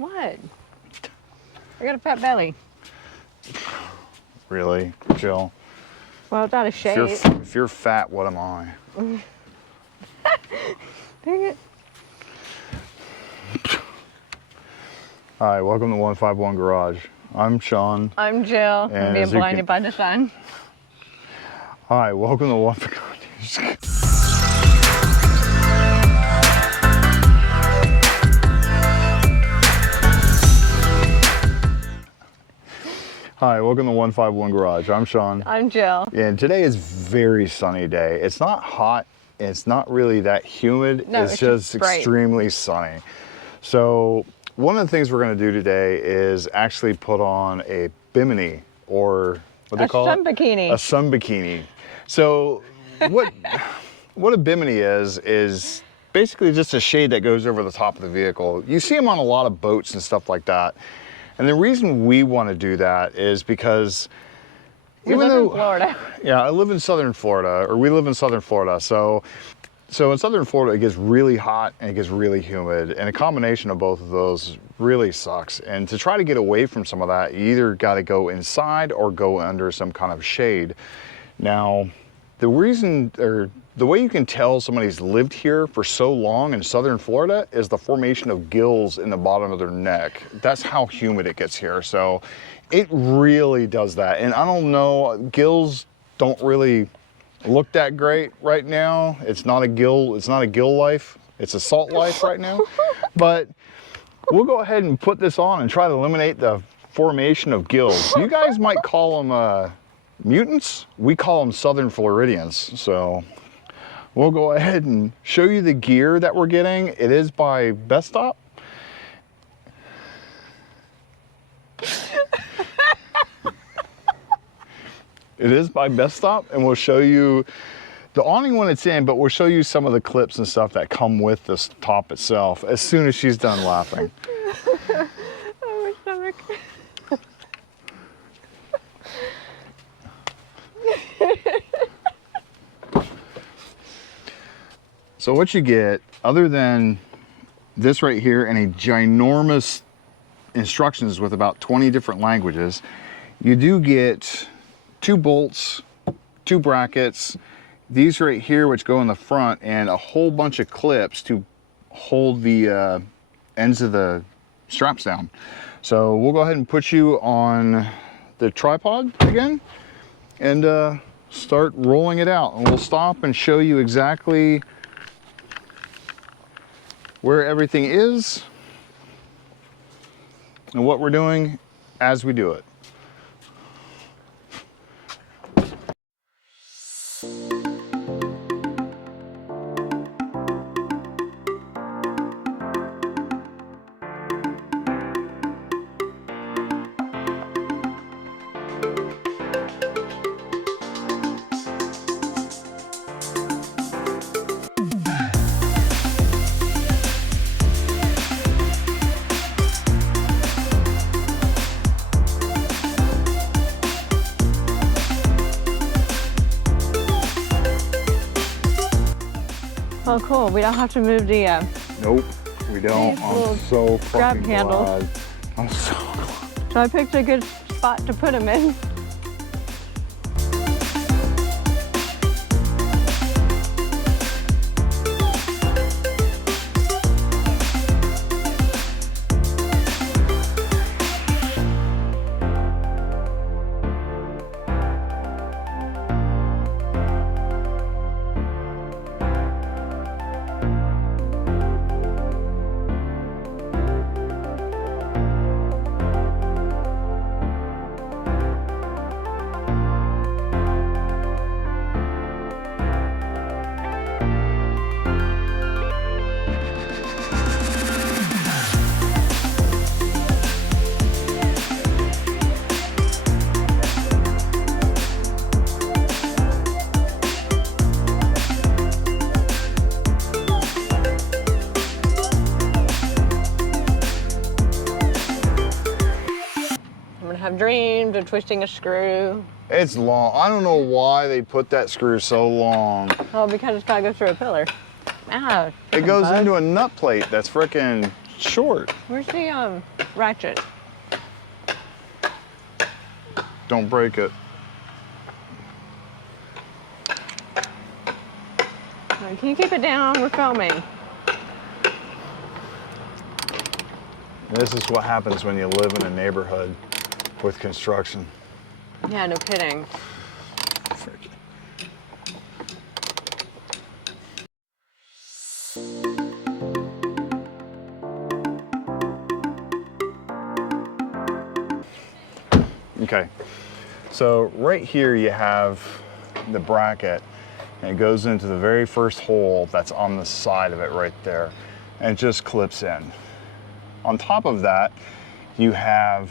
What? I got a fat belly. Really, Jill? Well, it's out of shape. If you're fat, what am I? Dang it. Hi, welcome to 151 Garage. I'm Sean. I'm Jill. I'm being blinded by the sun. Hi, welcome to 151. Hi, welcome to 151 Garage. I'm Sean. I'm Jill. And today is a very sunny day. It's not hot. It's not really that humid. No, it's just extremely sunny. So one of the things we're going to do today is actually put on a Bimini, or what they call it? A sun bikini. A sun bikini. So what a Bimini is basically just a shade that goes over the top of the vehicle. You see them on a lot of boats and stuff like that. And the reason we want to do that is because we live in Florida. Yeah, I live in southern Florida, or we live in southern Florida. So in southern Florida, it gets really hot and it gets really humid. And a combination of both of those really sucks. And to try to get away from some of that, you either got to go inside or go under some kind of shade. Now, the reason, or the way you can tell somebody's lived here for so long in southern Florida is the formation of gills in the bottom of their neck. That's how humid it gets here. So it really does that. And I don't know, gills don't really look that great right now. It's not a gill life. It's a salt life right now. But we'll go ahead and put this on and try to eliminate the formation of gills. You guys might call them mutants. We call them southern Floridians. So we'll go ahead and show you the gear that we're getting. It is by Bestop. It is by Bestop, and we'll show you the awning when it's in, but we'll show you some of the clips and stuff that come with this top itself as soon as she's done laughing. Oh, my stomach. So what you get, other than this right here and a ginormous instructions with about 20 different languages, you do get 2 bolts, 2 brackets, these right here which go in the front, and a whole bunch of clips to hold the ends of the straps down. So we'll go ahead and put you on the tripod again and start rolling it out, and we'll stop and show you exactly where everything is and what we're doing as we do it. Oh, cool. We don't have to move the Nope, we don't. I'm so fucking handles. glad. I'm so glad. So I picked a good spot to put them in. Have dreamed of twisting a screw. It's long. I don't know why they put that screw so long. Oh, because it's gotta go through a pillar. Ah, It goes into a nut plate that's freaking short. Where's the ratchet? Don't break it. Right, can you keep it down? We're filming. This is what happens when you live in a neighborhood with construction. Yeah, no kidding. Okay, so right here you have the bracket, and it goes into the very first hole that's on the side of it right there, and it just clips in. On top of that, you have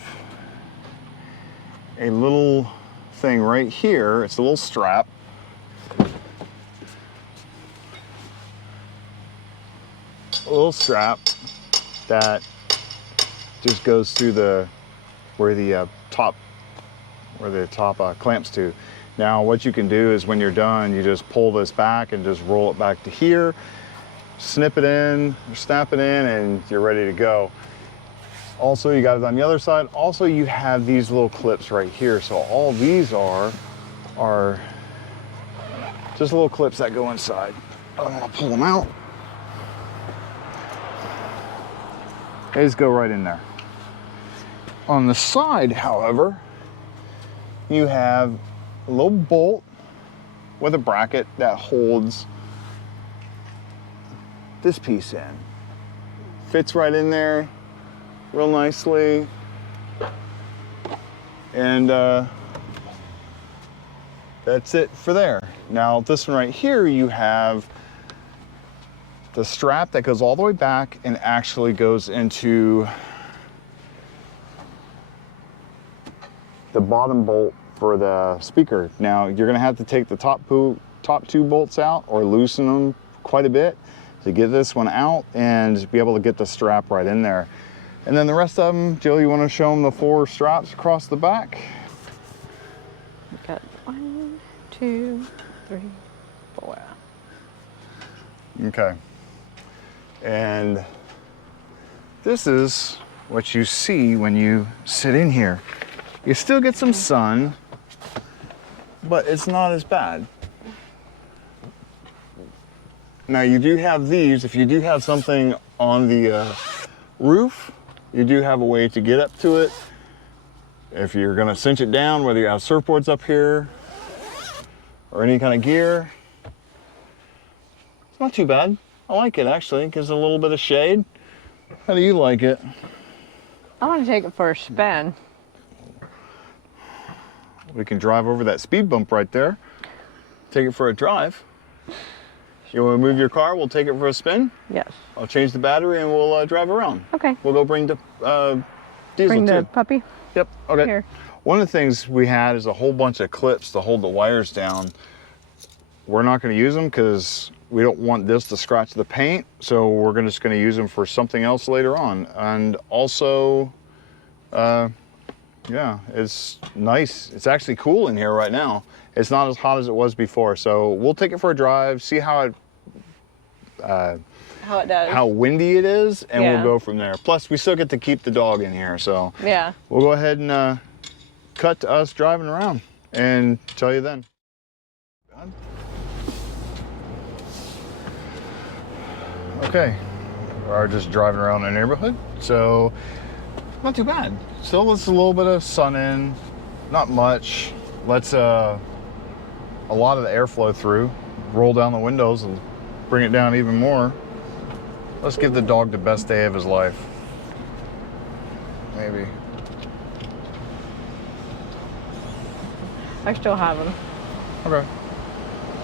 a little thing right here. It's a little strap. A little strap that just goes through where the top clamps to. Now what you can do is when you're done, you just pull this back and just roll it back to here, snip it in, or snap it in, and you're ready to go. Also, you got it on the other side. Also, you have these little clips right here. So all these are just little clips that go inside. I'm gonna pull them out. They just go right in there. On the side, however, you have a little bolt with a bracket that holds this piece in. Fits right in there real nicely. And that's it for there. Now this one right here, you have the strap that goes all the way back and actually goes into the bottom bolt for the speaker. Now you're gonna have to take the top two bolts out or loosen them quite a bit to get this one out and be able to get the strap right in there. And then the rest of them, Jill, you want to show them the 4 straps across the back? We've got 1, 2, 3, 4. Okay. And this is what you see when you sit in here. You still get some sun, but it's not as bad. Now you do have these, if you do have something on the roof, you do have a way to get up to it. If you're gonna cinch it down, whether you have surfboards up here or any kind of gear, it's not too bad. I like it actually, it gives it a little bit of shade. How do you like it? I want to take it for a spin. We can drive over that speed bump right there. Take it for a drive. You want to move your car? We'll take it for a spin. Yes. I'll change the battery and we'll drive around. Okay. We'll go bring the diesel Bring the too. puppy. Yep. Okay. Here. One of the things we had is a whole bunch of clips to hold the wires down. We're not going to use them because we don't want this to scratch the paint. So we're just going to use them for something else later on. And also, yeah, it's nice. It's actually cool in here right now. It's not as hot as it was before. So we'll take it for a drive, see how it does. how windy it is, and Yeah. we'll go from there. Plus, we still get to keep the dog in here. So Yeah. we'll go ahead and cut to us driving around and tell you then. Okay, we are just driving around the neighborhood. So not too bad. Still lets a little bit of sun in, not much. Lets a lot of the airflow through. Roll down the windows and bring it down even more. Let's give the dog the best day of his life. Maybe. I still have him. Okay.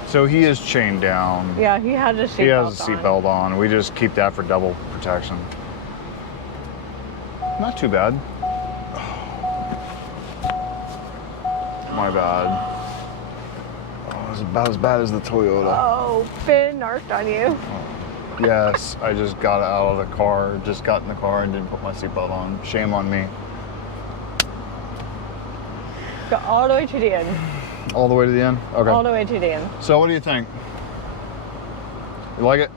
So he is chained down. Yeah, he has a seatbelt on. He has a seatbelt on. We just keep that for double protection. Not too bad. My bad. Oh, it's about as bad as the Toyota. Oh, Finn narked on you. Yes, I just got out of the car, just got in the car and didn't put my seatbelt on. Shame on me. Go all the way to the end. All the way to the end? Okay. All the way to the end. So what do you think? You like it?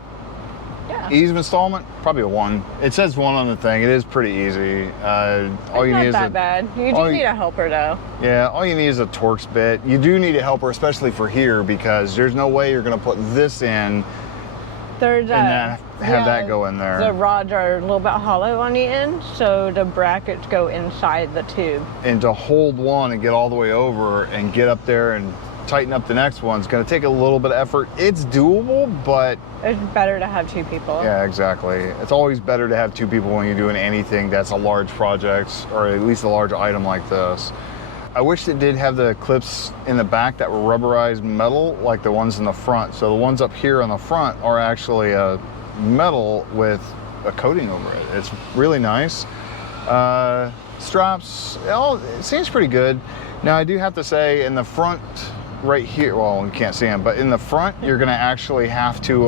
Yeah, Yeah. Ease of installment, probably a 1. It says 1 on the thing. It is pretty easy. All you Not need is that bad. You do need a helper though. Yeah, all you need is a Torx bit. You do need a helper, especially for here, because there's no way you're going to put this in There's and have that go in there. The rods are a little bit hollow on the end, so the brackets go inside the tube. And to hold one and get all the way over and get up there and tighten up the next one is going to take a little bit of effort. It's doable, but it's better to have 2 people. Yeah, exactly. It's always better to have 2 people when you're doing anything that's a large project, or at least a large item like this. I wish it did have the clips in the back that were rubberized metal like the ones in the front. So the ones up here on the front are actually metal with a coating over it. It's really nice. Straps, it seems pretty good. Now I do have to say, in the front right here, well, you can't see them, but in the front you're gonna actually have to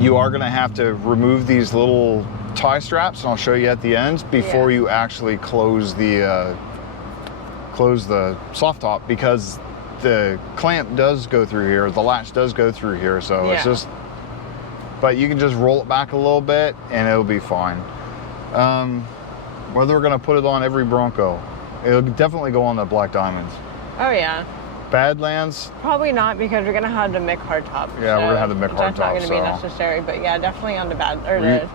you are gonna have to remove these little tie straps, and I'll show you at the end, before you actually close the soft top, because the clamp does go through here, the latch does go through here, so it's just, but you can just roll it back a little bit and it'll be fine. Whether we're gonna put it on every Bronco, it'll definitely go on the black diamonds. Oh yeah. Badlands? Probably not, because we're gonna have the mic hardtop. Yeah, we're gonna have the mic hardtop. That's not gonna be necessary, but yeah, definitely on the the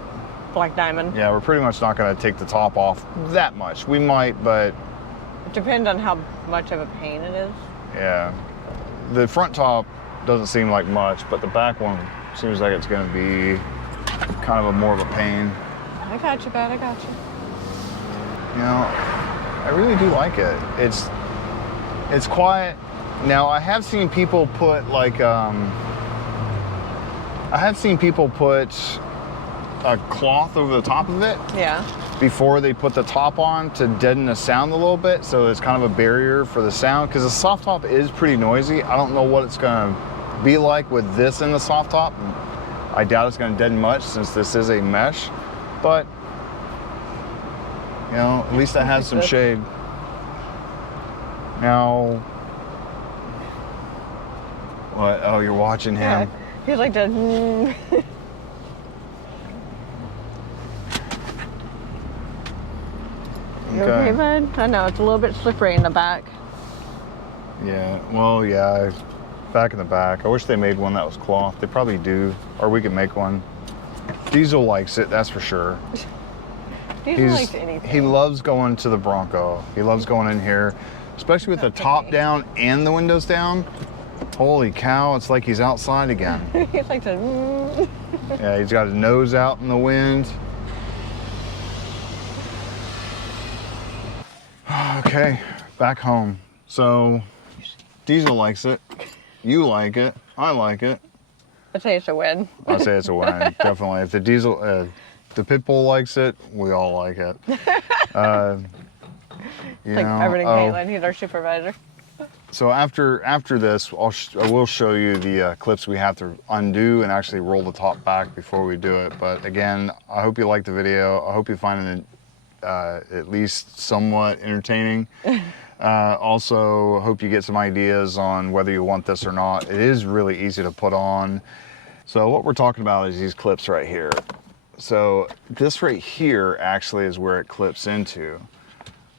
black diamond. Yeah, we're pretty much not gonna take the top off that much. We might, but it depends on how much of a pain it is. Yeah, the front top doesn't seem like much, but the back one seems like it's gonna be kind of more of a pain. I got you, bud. I got you. You know, I really do like it. It's quiet. Now I have seen people put like a cloth over the top of it. Yeah. Before they put the top on to deaden the sound a little bit, so it's kind of a barrier for the sound, because the soft top is pretty noisy. I don't know what it's gonna be like with this in the soft top. I doubt it's gonna deaden much since this is a mesh, but you know, at least I have some shade. Now, what? Oh, you're watching him. Yeah. He's like the. You okay, bud? I know, it's a little bit slippery in the back. Yeah, well, yeah, back in the back. I wish they made one that was cloth. They probably do, or we could make one. Diesel likes it, that's for sure. Diesel likes anything. He loves going to the Bronco. He loves going in here, especially with the top down and the windows down. Holy cow, it's like he's outside again. He's like the. Yeah, he's got his nose out in the wind. Okay, back home. So, Diesel likes it. You like it. I like it. I'd say it's a win. I'd say it's a win, definitely. If the Diesel, the pit bull likes it, we all like it. You like know, everything, Caitlin. He's our supervisor. So after this, I will show you the clips we have to undo and actually roll the top back before we do it. But again, I hope you liked the video. I hope you find it at least somewhat entertaining. Also, hope you get some ideas on whether you want this or not. It is really easy to put on. So what we're talking about is these clips right here. So this right here actually is where it clips into.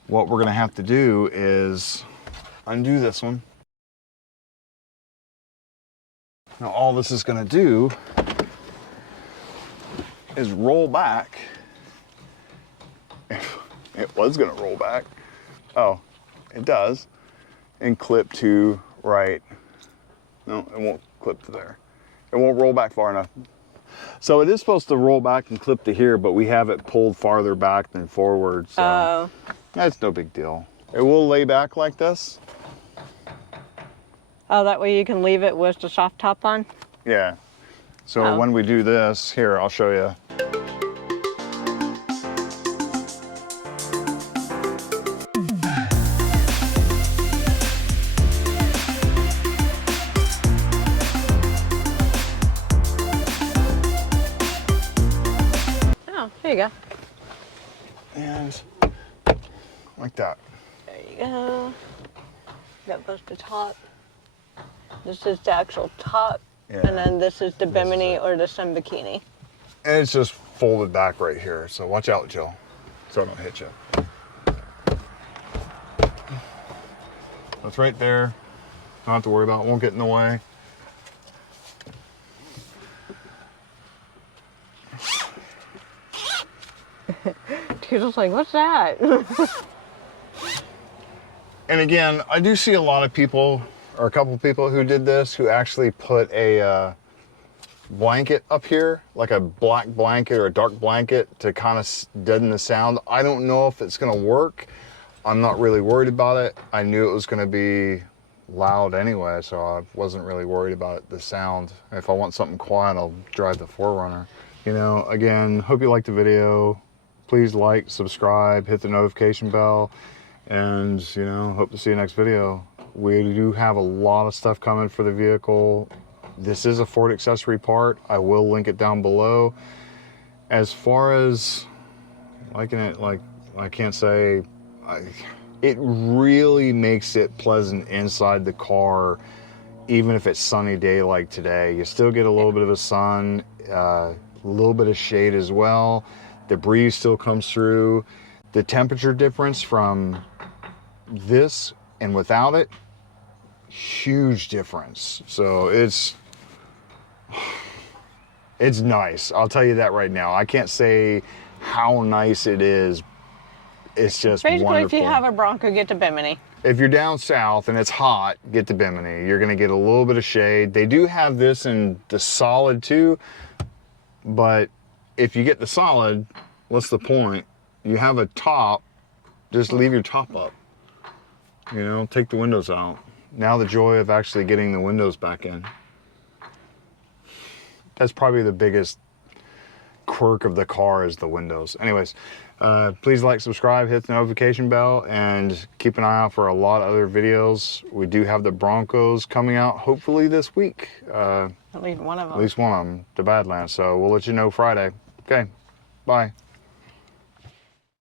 What we're gonna have to do is undo this one. Now all this is gonna do is roll back. If it was gonna roll back. Oh, it does. And clip to right. No, it won't clip to there. It won't roll back far enough. So it is supposed to roll back and clip to here, but we have it pulled farther back than forward, so that's no big deal. It will lay back like this. Oh, that way you can leave it with the soft top on? Yeah. So when we do this, here, I'll show you. There you go. And like that. There you go. That was the top. This is the actual top. Yeah. And then this is the Bimini or the Sun Bikini. And it's just folded back right here. So watch out, Jill, so I don't hit you. It's right there. Don't have to worry about it. Won't get in the way. She's just like, what's that? And again, I do see a lot of people, or a couple people who did this, who actually put a blanket up here, like a black blanket or a dark blanket to kind of deaden the sound. I don't know if it's gonna work. I'm not really worried about it. I knew it was gonna be loud anyway, so I wasn't really worried about the sound. If I want something quiet, I'll drive the 4Runner. You know, again, hope you liked the video. Please like, subscribe, hit the notification bell, and you know, hope to see you next video. We do have a lot of stuff coming for the vehicle. This is a Ford accessory part. I will link it down below. As far as liking it, like I can't say, it really makes it pleasant inside the car, even if it's sunny day like today. You still get a little bit of a sun, a little bit of shade as well. The breeze still comes through. The temperature difference from this and without it, huge difference. So it's nice. I'll tell you that right now. I can't say how nice it is. It's just basically wonderful. If you have a Bronco, get to Bimini. If you're down south and it's hot, get to Bimini. You're gonna get a little bit of shade. They do have this in the solid too, but if you get the solid, what's the point? You have a top, just leave your top up. You know, take the windows out. Now the joy of actually getting the windows back in. That's probably the biggest quirk of the car, is the windows. Anyways, please like, subscribe, hit the notification bell, and keep an eye out for a lot of other videos. We do have the Broncos coming out hopefully this week. At least one of them. At least one of them, the Badlands. So we'll let you know Friday. Okay, bye.